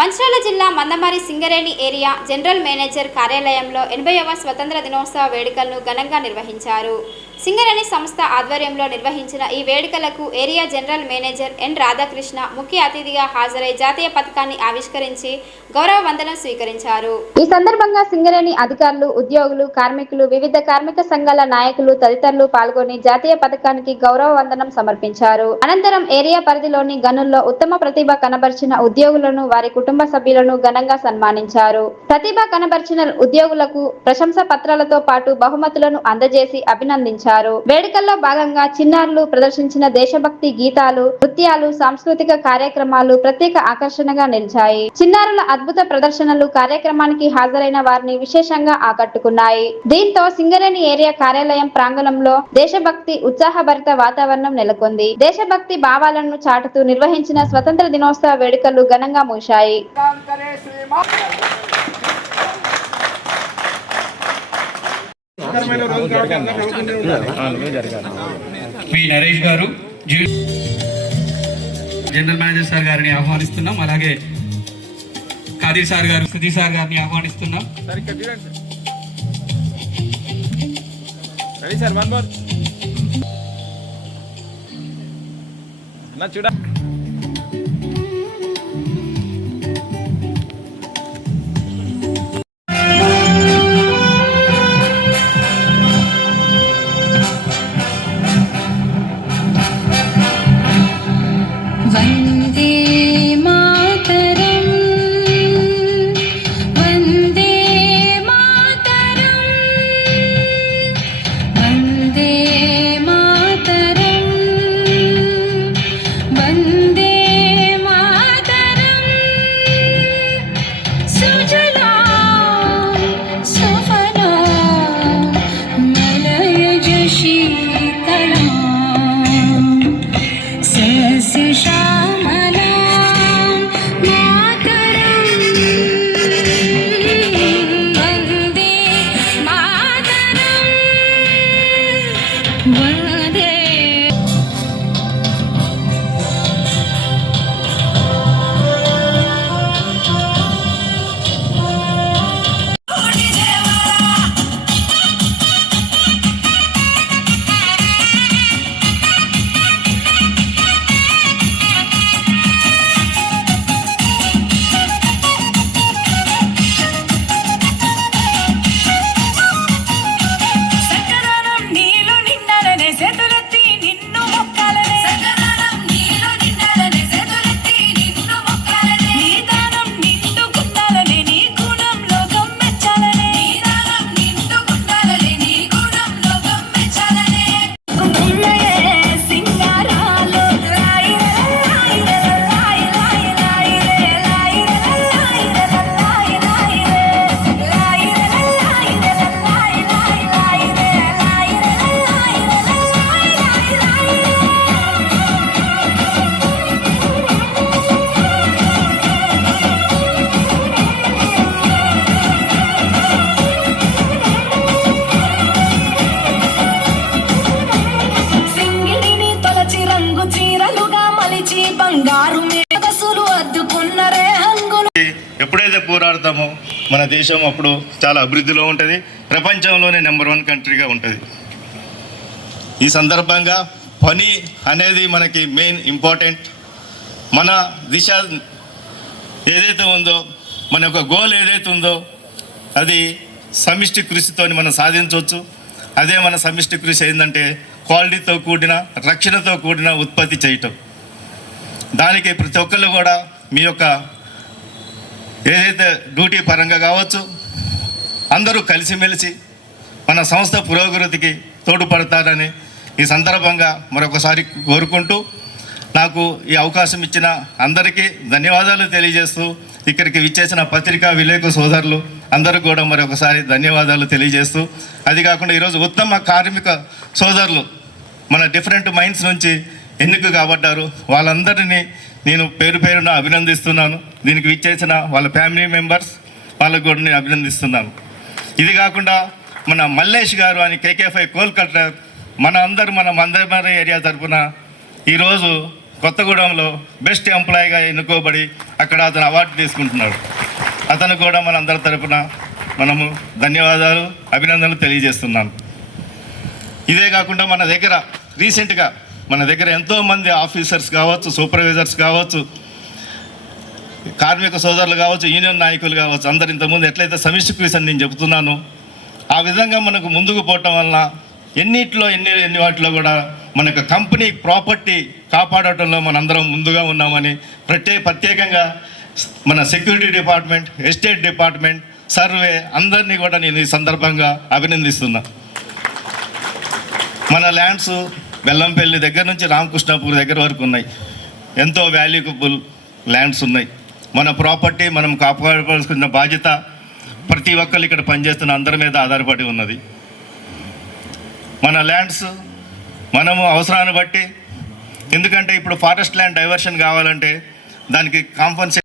మంచిర్యాల జిల్లా Mandamarri Singareni area general manager కార్యాలయంలో 80వ స్వతంత్ర దినోత్సవ వేడుకలను ఘనంగా నిర్వహించారు. సింగరేణి సంస్థ ఆధ్వర్యంలో నిర్వహించిన ఈ వేడుకలకు area general manager N Radhakrishna ముఖ్య అతిథిగా హాజరై జాతీయ పతాకాన్ని ఆవిష్కరించి గౌరవ వందనం స్వీకరించారు. ఈ సందర్భంగా సింగరేణి అధికారులు, ఉద్యోగులు, కార్మికులు, వివిధ కార్మిక సంఘాల నాయకులు తదితరులు పాల్గొని జాతీయ పతాకానికి గౌరవ వందనం సమర్పించారు. అనంతరం ఏరియా పరిధిలోని గనుల్లో ఉత్తమ ప్రతిభ కనబర్చిన ఉద్యోగులను, వారి కుటుంబ సభ్యులను ఘనంగా సన్మానించారు. ప్రతిభ కనబర్చిన ఉద్యోగులకు ప్రశంసా పత్రాలతో పాటు బహుమతులను అందజేసి అభినందించారు. వేడుకల్లో భాగంగా చిన్నారులు ప్రదర్శించిన దేశభక్తి గీతాలు, నృత్యాలు, సాంస్కృతిక కార్యక్రమాలు ప్రత్యేక ఆకర్షణగా నిలిచాయి. చిన్నారుల అద్భుత ప్రదర్శనలు కార్యక్రమానికి హాజరైన వారిని విశేషంగా ఆకట్టుకున్నాయి. దీంతో సింగరేణి ఏరియా కార్యాలయం ప్రాంగణంలో దేశభక్తి ఉత్సాహభరిత వాతావరణం నెలకొంది. దేశభక్తి భావాలను చాటుతూ నిర్వహించిన స్వతంత్ర దినోత్సవ వేడుకలు ఘనంగా ముగిశాయి. పి నరేష్ గారు జనరల్ మేనేజర్ సార్ గారిని ఆహ్వానిస్తున్నాం. అలాగే ఖాదీ సార్ గారు, సుధీ సార్ గారిని ఆహ్వానిస్తున్నాం. చూడ वन्दे मातरं वन्दे मातरं वन्दे मातरं वन्दे मातरं सुजला सुफला मलयज शीतला ఎప్పుడైతే పోరాడతామో మన దేశం అప్పుడు చాలా అభివృద్ధిలో ఉంటుంది, ప్రపంచంలోనే నెంబర్ 1 కంట్రీగా ఉంటుంది. ఈ సందర్భంగా పని అనేది మనకి మెయిన్ ఇంపార్టెంట్. మన దిశ ఏదైతే ఉందో, మన యొక్క గోల్ ఏదైతే ఉందో అది సమిష్టి కృషితో మనం సాధించవచ్చు. అదే మన సమిష్టి కృషి ఏంటంటే క్వాలిటీతో కూడిన, రక్షణతో కూడిన ఉత్పత్తి చేయటం. దానికి ప్రతి ఒక్కళ్ళు కూడా మీ యొక్క ఏదైతే డ్యూటీ పరంగా కావచ్చు అందరూ కలిసిమెలిసి మన సంస్థ పురోగతికి తోడ్పడతారని ఈ సందర్భంగా మరొకసారి కోరుకుంటూ, నాకు ఈ అవకాశం ఇచ్చిన అందరికీ ధన్యవాదాలు తెలియజేస్తూ, ఇక్కడికి విచ్చేసిన పత్రికా విలేకరు సోదరులు అందరూ కూడా మరొకసారి ధన్యవాదాలు తెలియజేస్తూ, అది కాకుండా ఈరోజు ఉత్తమ కార్మిక సోదరులు మన డిఫరెంట్ మైండ్స్ నుంచి ఎన్నిక కాబడ్డారు. వాళ్ళందరినీ నేను పేరు పేరున అభినందిస్తున్నాను. దీనికి విచ్చేసిన వాళ్ళ ఫ్యామిలీ మెంబర్స్ వాళ్ళకు కూడా నేను అభినందిస్తున్నాను. ఇది కాకుండా మన మల్లేష్ గారు అని KK5 కోల్కతా మన మందమరి ఏరియా తరఫున ఈరోజు కొత్తగూడెంలో బెస్ట్ ఎంప్లాయీగా ఎన్నుకోబడి అక్కడ అతను అవార్డు తీసుకుంటున్నాడు. అతను కూడా మన అందరి తరపున మనము ధన్యవాదాలు, అభినందనలు తెలియజేస్తున్నాను. ఇదే కాకుండా మన దగ్గర రీసెంట్గా మన దగ్గర ఎంతోమంది ఆఫీసర్స్ కావచ్చు, సూపర్వైజర్స్ కావచ్చు, కార్మిక సోదరులు కావచ్చు, యూనియన్ నాయకులు కావచ్చు, అందరు ఇంతకుముందు ఎట్లయితే సమిష్టి కృషి అని నేను చెబుతున్నాను, ఆ విధంగా మనకు ముందుకు పోవటం వలన ఎన్ని వాటిలో కూడా మనకు కంపెనీ ప్రాపర్టీ కాపాడటంలో మనందరం ముందుగా ఉన్నామని ప్రత్యేకంగా మన security department, estate department, survey అందరినీ కూడా నేను ఈ సందర్భంగా అభినందిస్తున్నా. మన ల్యాండ్స్ బెల్లంపల్లి దగ్గర నుంచి రామకృష్ణాపూర్ దగ్గర వరకు ఉన్నాయి. ఎంతో వాల్యుబుల్ ల్యాండ్స్ ఉన్నాయి. మన ప్రాపర్టీ మనం కాపాడుకోవాల్సిన బాధ్యత ప్రతి ఒక్కరు ఇక్కడ పనిచేస్తున్న అందరి మీద ఆధారపడి ఉన్నది. మన ల్యాండ్స్ మనము అవసరాన్ని బట్టి, ఎందుకంటే ఇప్పుడు ఫారెస్ట్ ల్యాండ్ డైవర్షన్ కావాలంటే దానికి కాంపన్సేషన్